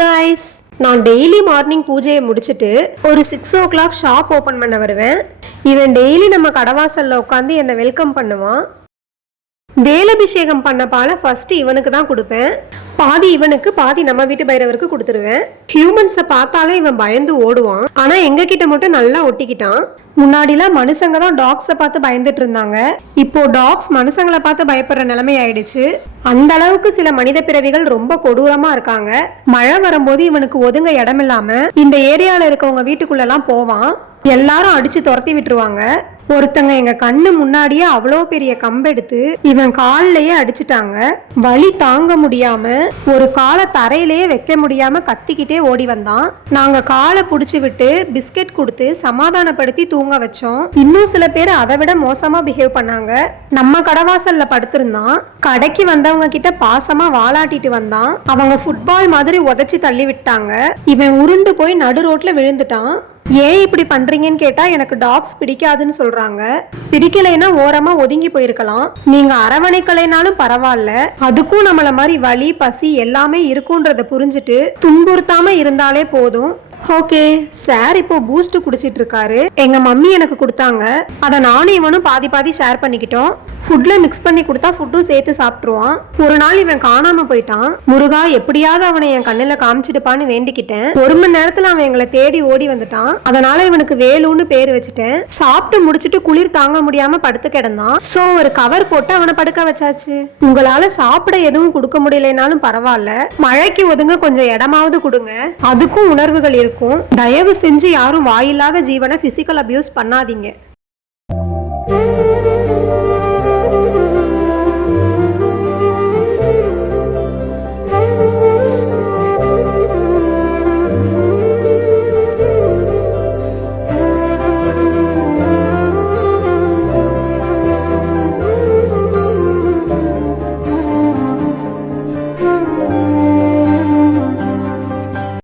guys, நான் daily morning பூஜையை முடிச்சுட்டு ஒரு 6 o'clock ஷாப் ஓப்பன் பண்ண வருவேன். இவன் டெய்லி நம்ம கடவாசல்ல உட்காந்து என்னை வெல்கம் பண்ணுவான். வேலபிஷேகம் பண்ண பாலை ஃபர்ஸ்ட் இவனுக்கு தான் கொடுப்பேன். பாதி இவனுக்கு பாதி நம்ம வீட்டு பைரவருக்கு கொடுத்துருவேன். ஹியூமன்ஸை பார்த்தாலே இவன் பயந்து ஓடுவான். ஆனா எங்க கிட்ட மட்டும் நல்லா ஒட்டிக்கிட்டான். முன்னாடிலாம் மனுஷங்க தான் டாக்ஸை பார்த்து பயந்துட்டு இருந்தாங்க. இப்போ டாக்ஸ் மனுஷங்களை பார்த்து பயப்படுற நிலைமை ஆயிடுச்சு. அந்த அளவுக்கு சில மனித பிறவிகள் ரொம்ப கொடூரமா இருக்காங்க. மழை வரும்போது இவனுக்கு ஒதுங்க இடம் இல்லாம இந்த ஏரியால இருக்கவங்க வீட்டுக்குள்ளெல்லாம் போவான். எல்லாரும் அடிச்சு துரத்தி விட்டுருவாங்க. ஒருத்தங்க எங்க கண்ணு முன்னாடியே அவ்வளோ பெரிய கம்பெடுத்து இவன் காலிலேயே அடிச்சுட்டாங்க. வலி தாங்க முடியாம ஒரு காலை தரையிலேயே வைக்க முடியாம கத்திக்கிட்டே ஓடி வந்தான். நாங்க காலை புடிச்சு விட்டு பிஸ்கெட் கொடுத்து சமாதானப்படுத்தி தூங்க வச்சோம். இன்னும் சில பேர் அதை விட மோசமா பிஹேவ் பண்ணாங்க. நம்ம கடவாசல்ல படுத்திருந்தான். கடைக்கு வந்தவங்க கிட்ட பாசமா வாலாட்டிட்டு வந்தான். அவங்க ஃபுட்பால் மாதிரி உதைச்சி தள்ளி விட்டாங்க. இவன் உருண்டு போய் நடு ரோட்ல விழுந்துட்டான். ஏன் இப்படி பண்றீங்கன்னு கேட்டா எனக்கு டாக்ஸ் பிடிக்காதுன்னு சொல்றாங்க. பிடிக்கலைன்னா ஓரமா ஒதுங்கி போயிருக்கலாம். நீங்க அரவணைக்கலைனாலும் பரவாயில்ல, அதுக்கும் நம்மள மாதிரி வலி பசி எல்லாமே இருக்குன்றத புரிஞ்சுட்டு துன்புறுத்தாம இருந்தாலே போதும். ஓகே, சார் இப்போ பூஸ்ட் குடிச்சிட்டு இருக்காரு. எங்க மம்மி எனக்கு கொடுத்தாங்க. அதை நானும் இவனும் பாதி பாதி ஷேர் பண்ணிக்கிட்டோம். ஃபுட்ல மிக்ஸ் பண்ணி கொடுத்தா ஃபுட்டும் சேர்த்து சாப்பிட்டுருவான். ஒரு நாள் இவன் காணாம போயிட்டான். முருகா எப்படியாவது அவனை என் கண்ணுல காமிச்சிடுப்பான்னு வேண்டிக்கிட்டேன். 1 மணி நேரத்துல அவன் எங்களை தேடி ஓடி வந்துட்டான். அதனால இவனுக்கு வேலுன்னு பேர் வச்சுட்டேன். சாப்பிட்டு முடிச்சுட்டு குளிர் தாங்க முடியாம படுத்து கிடந்தான். சோ ஒரு கவர் போட்டு அவனை படுக்க வச்சாச்சு. உங்களால சாப்பிட எதுவும் கொடுக்க முடியலனாலும் பரவாயில்ல, மழைக்கு ஒதுங்க கொஞ்சம் இடமாவது கொடுங்க. அதுக்கும் உணர்வுகள் இருக்கும். தயவு செஞ்சு யாரும் வாயில்லாத ஜீவனை பிசிக்கல் அபியூஸ் பண்ணாதீங்க.